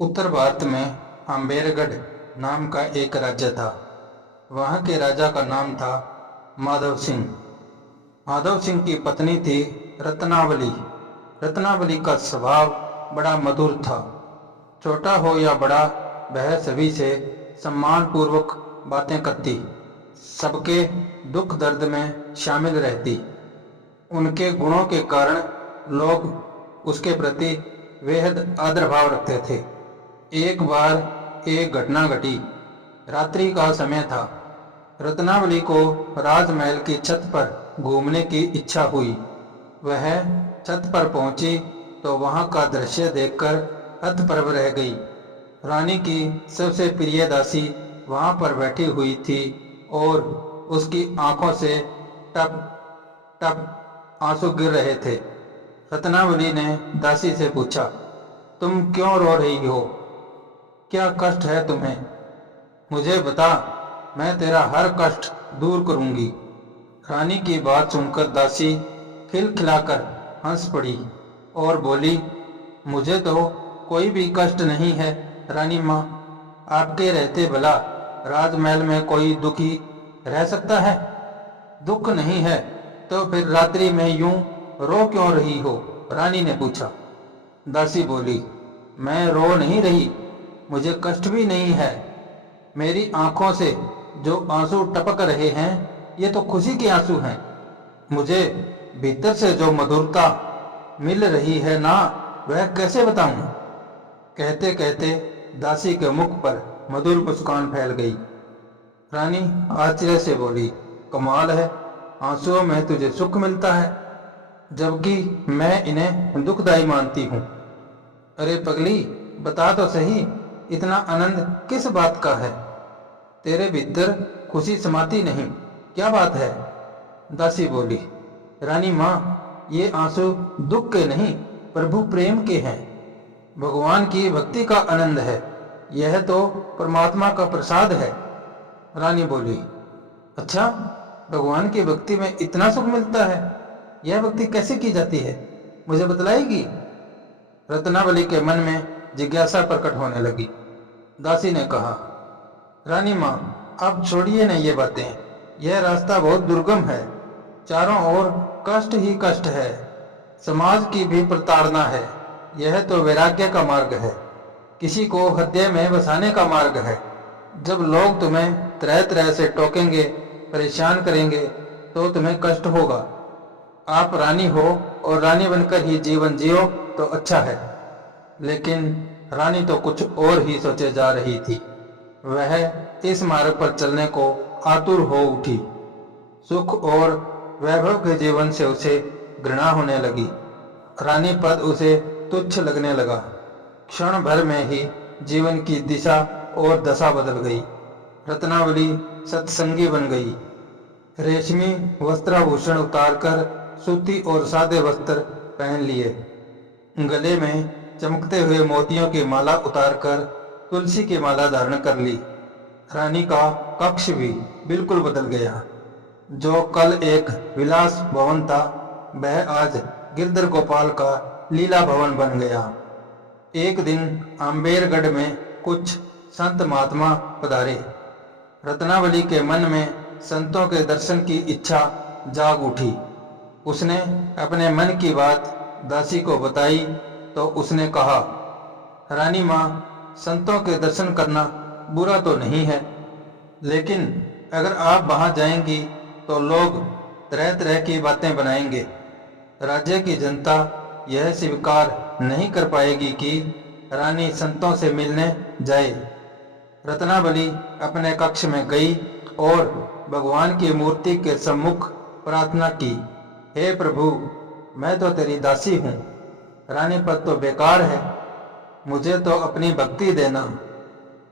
उत्तर भारत में आम्बेरगढ़ नाम का एक राज्य था। वहाँ के राजा का नाम था माधव सिंह। माधव सिंह की पत्नी थी रत्नावली। रत्नावली का स्वभाव बड़ा मधुर था। छोटा हो या बड़ा, वह सभी से सम्मान पूर्वक बातें करती, सबके दुख दर्द में शामिल रहती। उनके गुणों के कारण लोग उसके प्रति बेहद आदर भाव रखते थे। एक बार एक घटना घटी। रात्रि का समय था। रत्नावली को राजमहल की छत पर घूमने की इच्छा हुई। वह छत पर पहुंची तो वहां का दृश्य देखकर हतप्रभ रह गई। रानी की सबसे प्रिय दासी वहां पर बैठी हुई थी और उसकी आंखों से टप टप आंसू गिर रहे थे। रत्नावली ने दासी से पूछा, तुम क्यों रो रही हो? क्या कष्ट है तुम्हें? मुझे बता, मैं तेरा हर कष्ट दूर करूंगी। रानी की बात सुनकर दासी खिलखिलाकर हंस पड़ी और बोली, मुझे तो कोई भी कष्ट नहीं है रानी माँ। आपके रहते भला राजमहल में कोई दुखी रह सकता है? दुख नहीं है तो फिर रात्रि में यूं रो क्यों रही हो? रानी ने पूछा। दासी बोली, मैं रो नहीं रही, मुझे कष्ट भी नहीं है। मेरी आंखों से जो आंसू टपक रहे हैं ये तो खुशी के आंसू हैं। मुझे भीतर से जो मधुरता मिल रही है ना, वह कैसे बताऊं? कहते कहते दासी के मुख पर मधुर मुस्कान फैल गई। रानी आश्चर्य से बोली, कमाल है, आंसुओं में तुझे सुख मिलता है जबकि मैं इन्हें दुखदाई मानती हूँ। अरे पगली, बता तो सही, इतना आनंद किस बात का है? तेरे भीतर खुशी समाती नहीं, क्या बात है? दासी बोली, रानी माँ, ये आंसू दुख के नहीं, प्रभु प्रेम के हैं। भगवान की भक्ति का आनंद है। यह तो परमात्मा का प्रसाद है। रानी बोली, अच्छा, भगवान की भक्ति में इतना सुख मिलता है? यह भक्ति कैसे की जाती है, मुझे बतलाएगी? रत्नावली के मन में जिज्ञासा प्रकट होने लगी। दासी ने कहा, रानी माँ, अब छोड़िए न ये बातें। यह रास्ता बहुत दुर्गम है, चारों ओर कष्ट ही कष्ट है, समाज की भी प्रताड़ना है। यह तो वैराग्य का मार्ग है, किसी को हृदय में बसाने का मार्ग है। जब लोग तुम्हें तरह तरह से टोकेंगे, परेशान करेंगे तो तुम्हें कष्ट होगा। आप रानी हो और रानी बनकर ही जीवन जियो तो अच्छा है। लेकिन रानी तो कुछ और ही सोचे जा रही थी। वह इस मार्ग पर चलने को आतुर हो उठी। सुख और वैभव के जीवन से उसे घृणा होने लगी। रानी पद उसे तुच्छ लगने लगा। क्षण भर में ही जीवन की दिशा और दशा बदल गई। रत्नावली सत्संगी बन गई। रेशमी वस्त्राभूषण उतारकर सूती और सादे वस्त्र पहन लिए। गले में चमकते हुए मोतियों की माला उतारकर तुलसी की माला धारण कर ली। रानी का कक्ष भी बिल्कुल बदल गया। जो कल एक विलास भवन था, वह आज गिरधर गोपाल का लीला भवन बन गया। एक दिन आम्बेरगढ़ में कुछ संत महात्मा पधारे। रत्नावली के मन में संतों के दर्शन की इच्छा जाग उठी। उसने अपने मन की बात दासी को बताई तो उसने कहा, रानी माँ, संतों के दर्शन करना बुरा तो नहीं है, लेकिन अगर आप वहां जाएंगी तो लोग तरह तरह की बातें बनाएंगे। राज्य की जनता यह स्वीकार नहीं कर पाएगी कि रानी संतों से मिलने जाए। रत्नावली अपने कक्ष में गई और भगवान की मूर्ति के सम्मुख प्रार्थना की, हे प्रभु, मैं तो तेरी दासी हूँ। रानी पद तो बेकार है, मुझे तो अपनी भक्ति देना।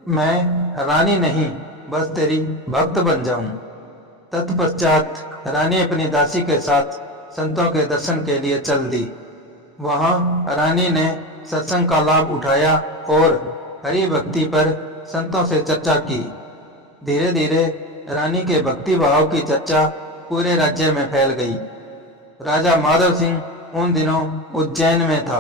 मैं रानी नहीं, बस तेरी भक्त बन जाऊं। तत्पश्चात रानी अपनी दासी के साथ संतों के दर्शन के लिए चल दी। वहां रानी ने सत्संग का लाभ उठाया और हरि भक्ति पर संतों से चर्चा की। धीरे धीरे रानी के भक्ति भाव की चर्चा पूरे राज्य में फैल गई। राजा माधव सिंह उन दिनों उज्जैन में था।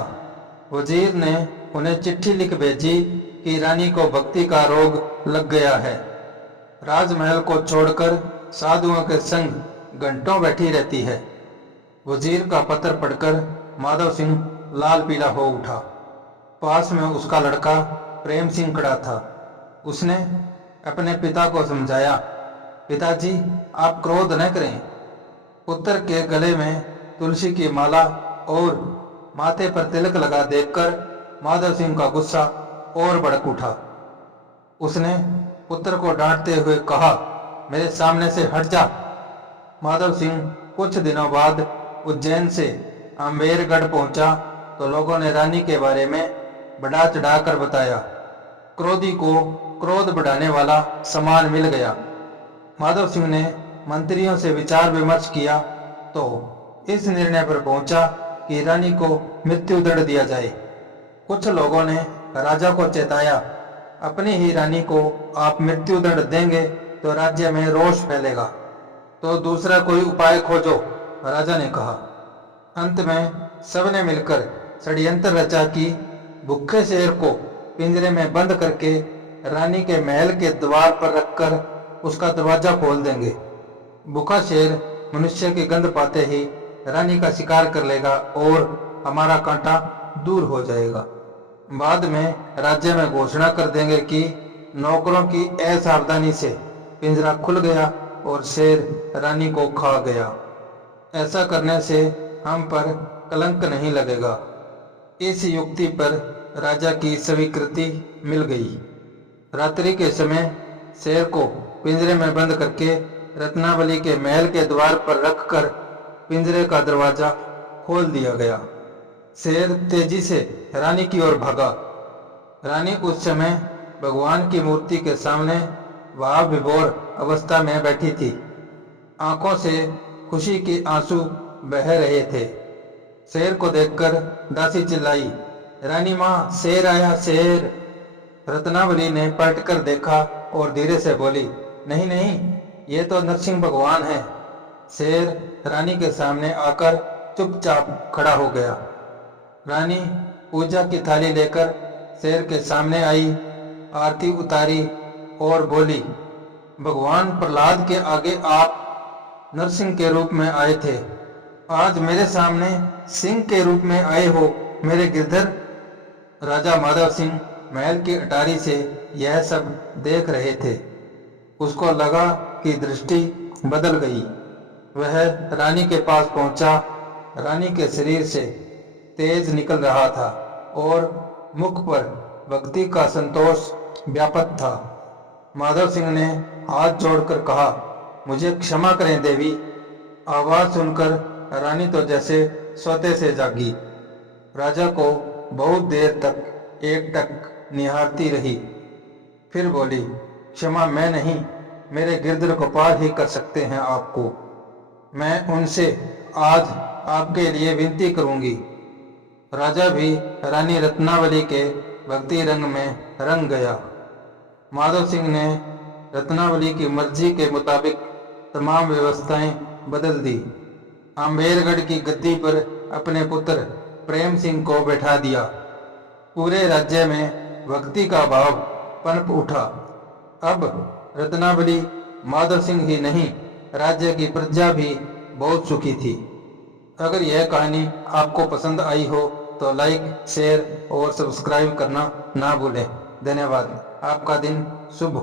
वजीर ने उन्हें चिट्ठी लिख भेजी कि रानी को भक्ति का रोग लग गया है। राजमहल को छोड़कर साधुओं के संग घंटों बैठी रहती है। वजीर का पत्र पढ़कर माधव सिंह लाल पीला हो उठा। पास में उसका लड़का प्रेम सिंह खड़ा था। उसने अपने पिता को समझाया, पिताजी आप क्रोध न करें। पुत्र के गले में तुलसी की माला और माथे पर तिलक लगा देखकर माधव सिंह का गुस्सा और भड़क उठा। उसने पुत्र को डांटते हुए कहा, मेरे सामने से हट जा। माधव सिंह कुछ दिनों बाद उज्जैन से अम्बेरगढ़ पहुंचा तो लोगों ने रानी के बारे में बढ़ा चढ़ाकर बताया। क्रोधी को क्रोध बढ़ाने वाला सामान मिल गया। माधव सिंह ने मंत्रियों से विचार विमर्श किया तो इस निर्णय पर पहुंचा कि रानी को मृत्यु दंड दिया जाए। कुछ लोगों ने राजा को चेताया, अपनी ही रानी को आप मृत्यु दंड देंगे तो राज्य में रोष फैलेगा, तो दूसरा कोई उपाय खोजो, राजा ने कहा। अंत में सबने मिलकर षड्यंत्र रचा कि भूखे शेर को पिंजरे में बंद करके रानी के महल के द्वार पर रखकर उसका दरवाजा खोल देंगे। भूखा शेर मनुष्य की गंध पाते ही रानी का शिकार कर लेगा और हमारा कांटा दूर हो जाएगा। बाद में राज्य में घोषणा कर देंगे कि नौकरों की असावधानी से पिंजरा खुल गया और शेर रानी को खा गया। ऐसा करने से हम पर कलंक नहीं लगेगा। इस युक्ति पर राजा की स्वीकृति मिल गई। रात्रि के समय शेर को पिंजरे में बंद करके रत्नावली के महल के द्वार पर रखकर पिंजरे का दरवाजा खोल दिया गया। शेर तेजी से रानी की ओर भागा। रानी उस समय भगवान की मूर्ति के सामने भाव विभोर अवस्था में बैठी थी। आंखों से खुशी के आंसू बह रहे थे। शेर को देखकर दासी चिल्लाई, रानी माँ शेर आया शेर। रत्नावली ने पलटकर देखा और धीरे से बोली, नहीं नहीं, ये तो नरसिंह भगवान है। शेर रानी के सामने आकर चुपचाप खड़ा हो गया। रानी पूजा की थाली लेकर शेर के सामने आई, आरती उतारी और बोली, भगवान प्रहलाद के आगे आप नरसिंह के रूप में आए थे, आज मेरे सामने सिंह के रूप में आए हो मेरे गिरधर। राजा माधव सिंह महल की अटारी से यह सब देख रहे थे। उसको लगा कि दृष्टि बदल गई। वह रानी के पास पहुंचा। रानी के शरीर से तेज निकल रहा था और मुख पर भक्ति का संतोष व्यापक था। माधव सिंह ने हाथ जोड़कर कहा, मुझे क्षमा करें देवी। आवाज सुनकर रानी तो जैसे सोते से जागी। राजा को बहुत देर तक एकटक निहारती रही, फिर बोली, क्षमा मैं नहीं, मेरे गिरधर गोपाल ही कर सकते हैं आपको। मैं उनसे आज आपके लिए विनती करूंगी। राजा भी रानी रत्नावली के भक्ति रंग में रंग गया। माधव सिंह ने रत्नावली की मर्जी के मुताबिक तमाम व्यवस्थाएं बदल दी। अम्बेरगढ़ की गद्दी पर अपने पुत्र प्रेम सिंह को बैठा दिया। पूरे राज्य में भक्ति का भाव पनप उठा। अब रत्नावली माधव सिंह ही नहीं, राज्य की प्रजा भी बहुत सुखी थी। अगर यह कहानी आपको पसंद आई हो तो लाइक, शेयर और सब्सक्राइब करना ना भूलें। धन्यवाद। आपका दिन शुभ हो।